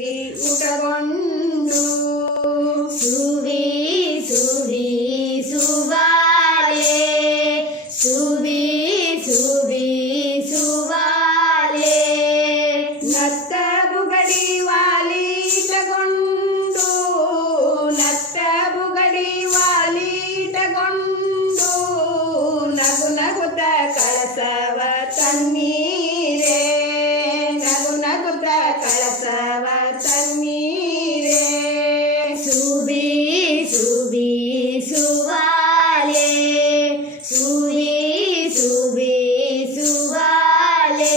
ಸಿರಿ ಊಟಗೊಂಡು ಸುವಿ ಸುವಿ ಸುವಾಲೆ ಸುವಿ ಸುವಿ ಸುವಾಲೆ ನತ್ತ ಬುಗಡಿ ವಾಲಿ ಇಟಗೊಂಡು ನತ್ತ ಬುಗಡಿ ವಾಲಿ ಇಟಗೊಂಡು ನಗು ನಗುತ್ತ ಕಳಸವ ತನ್ನೀರೇ ನಗು ನಗುತ್ತ ಕಳಸವ ತನ್ನೀರೇ ಸುವಿ ಸುವಿ ಸುವಾಲೆ ಸುವಿ ಸುವಿ ಸುವಾಲೆ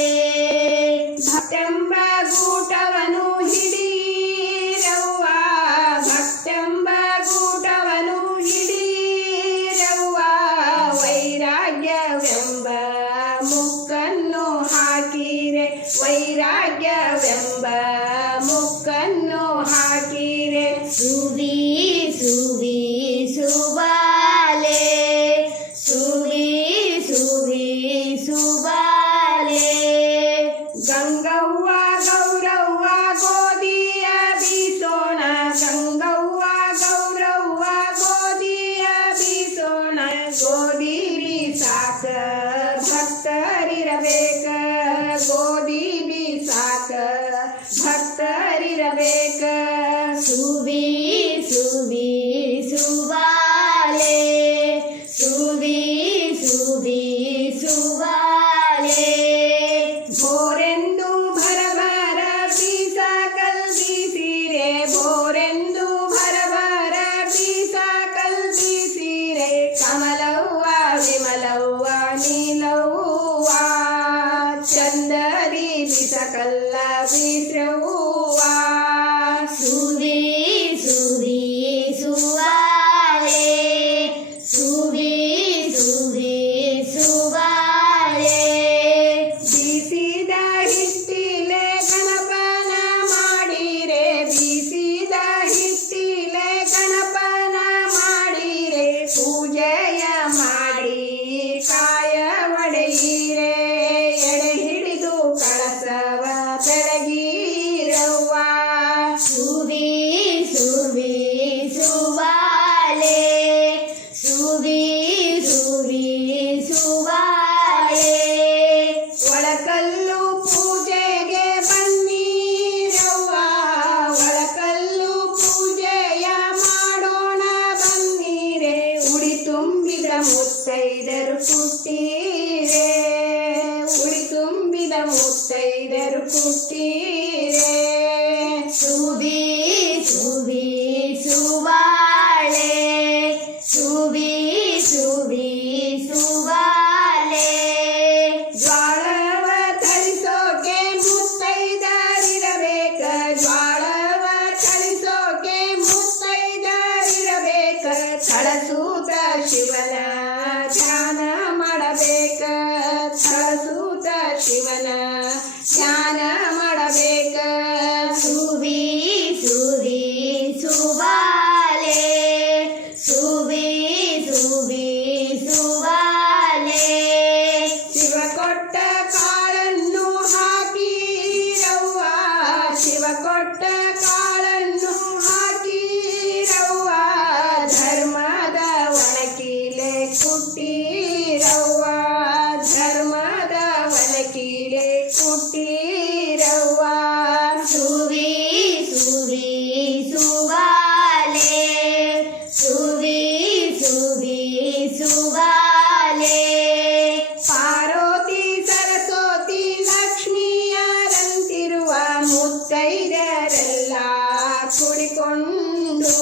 ಭಕ್ತೆಂಬ ಗೂಟವನು ಹಿಡೀರವ್ವ ಭಕ್ತೆಂಬ ಗೂಟವನು ಹಿಡೀರವ್ವ ವೈರಾಗ್ಯವೆಂಬ ಮುಕ್ಕನ್ನು ಹಾಕಿರೆ ವೈರಾಗ್ಯವೆಂಬ ಮುಕ್ಕನ್ನು ಹಾಕಿರೆ ಸುವಿ ಸುವಿ ಸುವಾಲೆ ಸುವಿ ಸುವಿ ಸುವಾಲೆ ಗಂಗವ್ವ ಗೌರವ್ವ ಗೋಧಿಯ ಬೀಸೋಣ ಗಂಗವ್ವ ಗೌರವ್ವ ಗೋಧಿಯ ಬೀಸೋಣ ಗೋಧಿ ಬೀಸಾಕ ಭಕ್ತರಿರಬೇಕ ಗೋಧಿ ಬೀಸಾಕ ಭಕ್ತರಿರಬೇಕ ಸುವಿ ಸುವಿ ಸುವಾಲೆ ಸುವಿ ಸುವಿ ಸುವಾಲೆ ಬೋರೆಂದು ಭರಭರ ಬೀಸ ಕಲ್ಬೀಸಿರೆ ಬೋರೆಂದು ಭರಭರ ಬೀಸ ಕಲ್ಬೀಸಿರೆ ಕಮಲವ್ವ ವಿಮಲವ್ವ ನೀಲವ್ವ ಚಂದರಿ ಬೀಸ ಕಲ್ಲ ಬೀಸ್ರವ್ವ ಸುವಿ ಸುವಿ ಸುವಾಲೆ ಸುವಿ ಸುವಿ ಸುವಾಲೆ ಬೀಸಿದ ಹಿಟ್ಟಿಲೆ ಗಣಪನ ಮಾಡಿರೆ ಬೀಸಿದ ಹಿಟ್ಟಿಲೆ ಗಣಪನ ಮಾಡಿರೆ ಪೂಜೆಯ ಮಾಡಿ ಕಾಯ ಒಡೆಯಿರೆ ಎಡೆ ಹಿಡಿದು ಕಳಸವ ಬೆಳಗಿರವ್ವ ಸುವಿ ಸುವಿ ಸುವಾಲೆ ಸುವಿ ಸುವಿ ಸುವಾಲೆ ಒಳಕಲ್ಲು ಪೂಜೆಗೆ ಬನ್ನಿರವ್ವ ಒಳಕಲ್ಲು ಪೂಜೆಯ ಮಾಡೋಣ ಬನ್ನಿರೆ ಉಡಿ ತುಂಬಿದ ಮುತ್ತೈದರು ಕುಟ್ಟೀರೆ ಉಡಿ ತುಂಬಿದ ಮುತ್ತೈದರು ಕುಟ್ಟೀರೆ ಸುವಿ ಸುವಿ ಸುವಾಲೆ ಸುವಿ ಸುವಿ ಸುವಾಲೆ ಜ್ವಾಳವ ಥಳಿಸೋಕೆ ಮುತ್ತೈದರಿರಬೇಕ ಜ್ವಾಳವ ಥಳಿಸೋಕೆ ಮುತ್ತೈದರಿರಬೇಕ ಥಳಸೂತ ಶಿವನ ಧ್ಯಾನ ಮಾಡಬೇಕ ಥಳಸೂತ ಶಿವನ ಧ್ಯಾನ ಮಾಡಬೇಕ ಸುವಿ ಸುವಿ ಸುವಾಲೆ ಸುವಿ ಸುವಿ ಸುವಾಲೆ ಶಿವ ಕೊಟ್ಟ ಕಾಳನ್ನು ಹಾಕಿರವ್ವ ಶಿವ ಕೊಟ್ಟ ಕಾಳನ್ನು ಹಾಕಿರವ್ವ ಧರ್ಮದ ಒಣಕಿಲೆ ಕುಟ್ಟಿರವ್ವ ಧರ್ಮದ ಒಣಕಿಲೆ ಕುಟ್ಟಿರವ್ವ ಸುವಿ ಸುವಿ ಸುವಾಲೆ ಸುವಿ ಸುವಿ ಸುವಾಲೆ ಪಾರ್ವತಿ ಸರಸ್ವತಿ ಲಕ್ಷ್ಮಿಯರಂತಿರುವ ಮುತ್ತೈದರೆಲ್ಲ ಕುಡಿಕೊಂಡು